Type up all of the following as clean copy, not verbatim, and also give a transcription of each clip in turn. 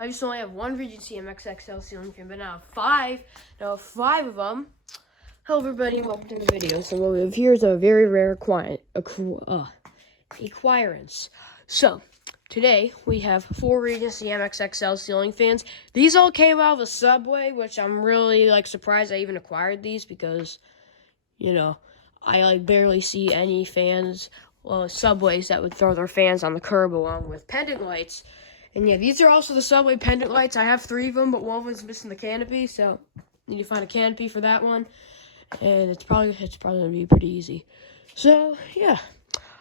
I used to only have one Regency Mx Excel ceiling fan, but now I have five of them. Hello everybody, and welcome to the video. So what we have here is a very rare acquirance. So today we have 4 Regency Mx Excel ceiling fans. These all came out of a Subway, which I'm really surprised I even acquired these because, I barely see any fans, Subways that would throw their fans on the curb along with pendant lights. And yeah, these are also the Subway pendant lights. I have 3 of them, but one of them's missing the canopy, so need to find a canopy for that one. And it's probably gonna be pretty easy. So yeah,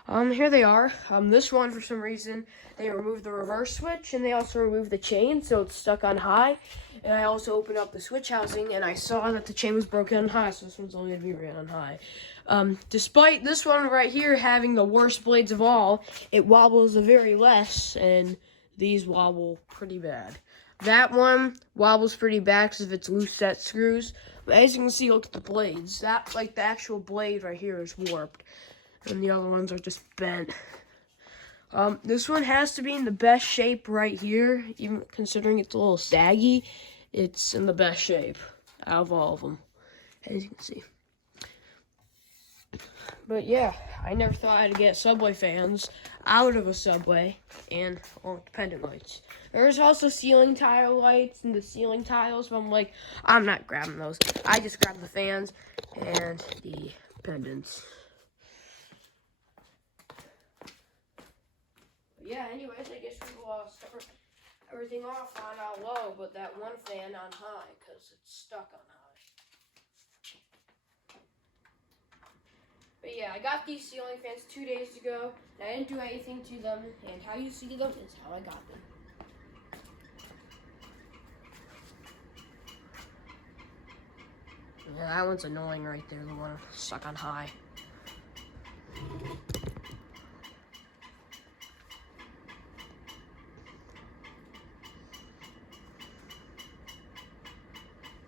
here they are. This one, for some reason, they removed the reverse switch and they also removed the chain, so it's stuck on high. And I also opened up the switch housing and I saw that the chain was broken on high, so this one's only gonna be ran on high. Despite this one right here having the worst blades of all, it wobbles the very less, and these wobble pretty bad. That one wobbles pretty bad because of its loose set screws. But as you can see, look at the blades. That, the actual blade right here is warped. And the other ones are just bent. This one has to be in the best shape right here. Even considering it's a little saggy, it's in the best shape out of all of them, as you can see. But yeah, I never thought I'd get Subway fans out of a Subway and pendant lights. There's also ceiling tile lights and the ceiling tiles, but I'm like, I'm not grabbing those. I just grabbed the fans and the pendants. But yeah, anyways, I guess we will start everything off on low, but that one fan on high because it's stuck on high. But yeah, I got these ceiling fans 2 days ago, and I didn't do anything to them, and how you see them is how I got them. Yeah, that one's annoying right there, the one stuck on high.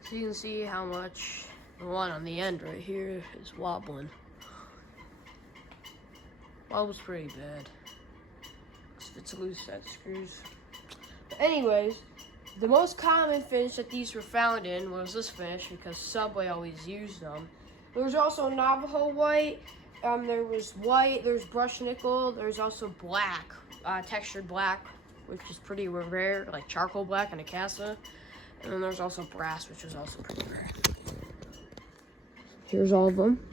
So you can see how much the one on the end right here is wobbling. Wobbles pretty bad. It's loose set screws. But anyways, the most common finish that these were found in was this finish because Subway always used them. There was also Navajo white. There was white. There's brushed nickel. There's also black, textured black, which is pretty rare, like charcoal black and a casa. And then there's also brass, which is also pretty rare. Here's all of them.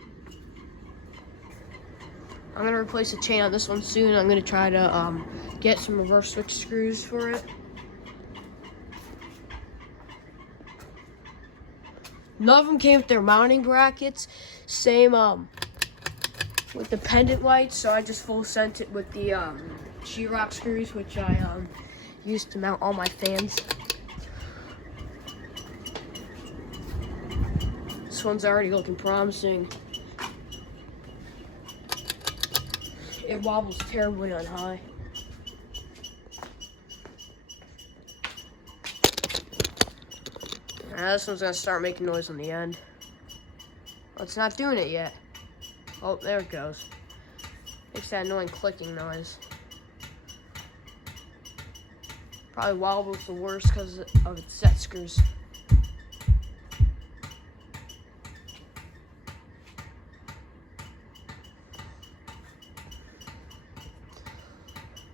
I'm gonna replace the chain on this one soon. I'm gonna try to get some reverse switch screws for it. None of them came with their mounting brackets. Same with the pendant lights, so I just full sent it with the sheetrock screws, which I used to mount all my fans. This one's already looking promising. It wobbles terribly on high. Now this one's gonna start making noise on the end. Oh, it's not doing it yet. Oh, there it goes. Makes that annoying clicking noise. Probably wobbles the worst because of its set screws.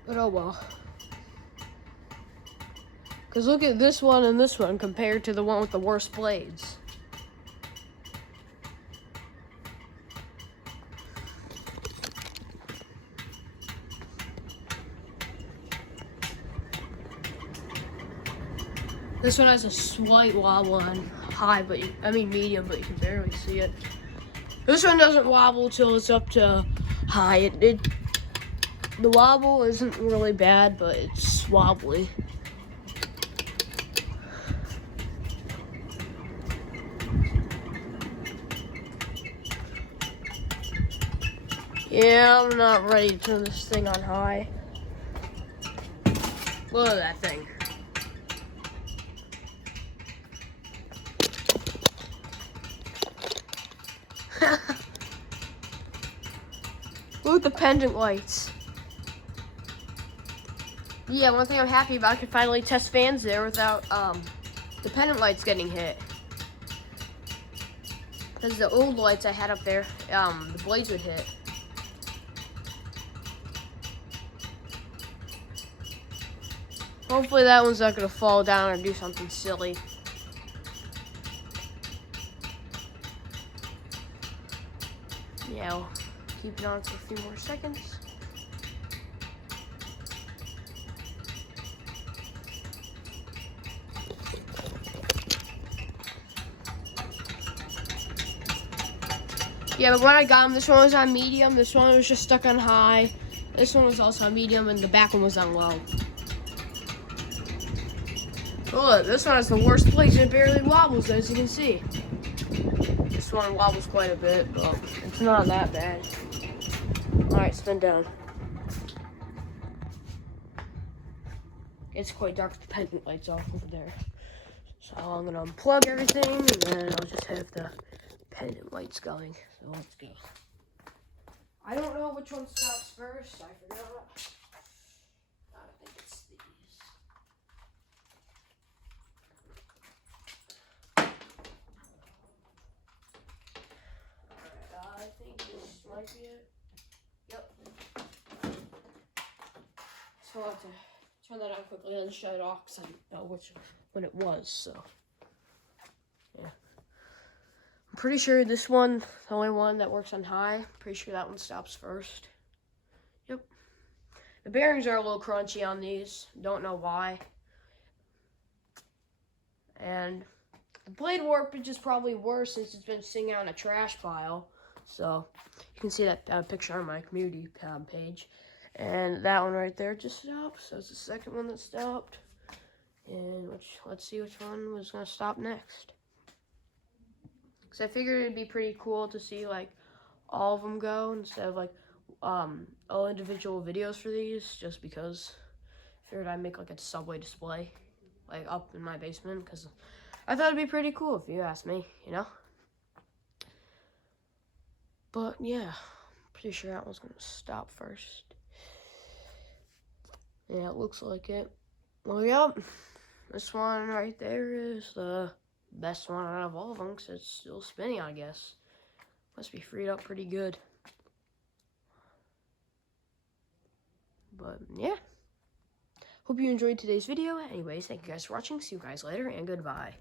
But oh well. Because look at this one and this one compared to the one with the worst blades. This one has a slight wobble on high, but medium, but you can barely see it. This one doesn't wobble till it's up to high. The wobble isn't really bad, but it's wobbly. Yeah, I'm not ready to turn this thing on high. Look at that thing. Look at the pendant lights. Yeah, one thing I'm happy about, I can finally test fans there without the pendant lights getting hit. Because the old lights I had up there, the blades would hit. Hopefully that one's not going to fall down or do something silly. Yeah, we'll keep it on for a few more seconds. Yeah, but when I got them, this one was on medium, this one was just stuck on high, this one was also on medium, and the back one was on low. Oh, look, this one has the worst place, it barely wobbles, as you can see. This one wobbles quite a bit, but it's not that bad. Alright, spin down. It's quite dark with the pendant lights off over there. So I'm gonna unplug everything, and then I'll just have the pendant lights going. So let's go. I don't know which one stops first. I forgot. I think it's these. Alright, I think this might be it. Yep. So I'll have to turn that on quickly and shut it off because I didn't know which one it was. So, yeah. I'm pretty sure this one, the only one that works on high, pretty sure that one stops first. Yep. The bearings are a little crunchy on these. Don't know why. And the blade warpage is probably worse since it's been sitting out in a trash pile. So you can see that picture on my community page. And that one right there just stopped. So it's the second one that stopped. And let's see which one was going to stop next. Because I figured it'd be pretty cool to see like all of them go instead of like all individual videos for these, just because I figured I'd make like a subway display like up in my basement, because I thought it'd be pretty cool if you ask me, you know. But yeah, pretty sure that one's gonna stop first. Yeah, it looks like it. Well, yep, this one right there is the best one out of all of them because it's still spinning, I guess. Must be freed up pretty good. But yeah, hope you enjoyed today's video. Anyways, thank you guys for watching. See you guys later, and goodbye.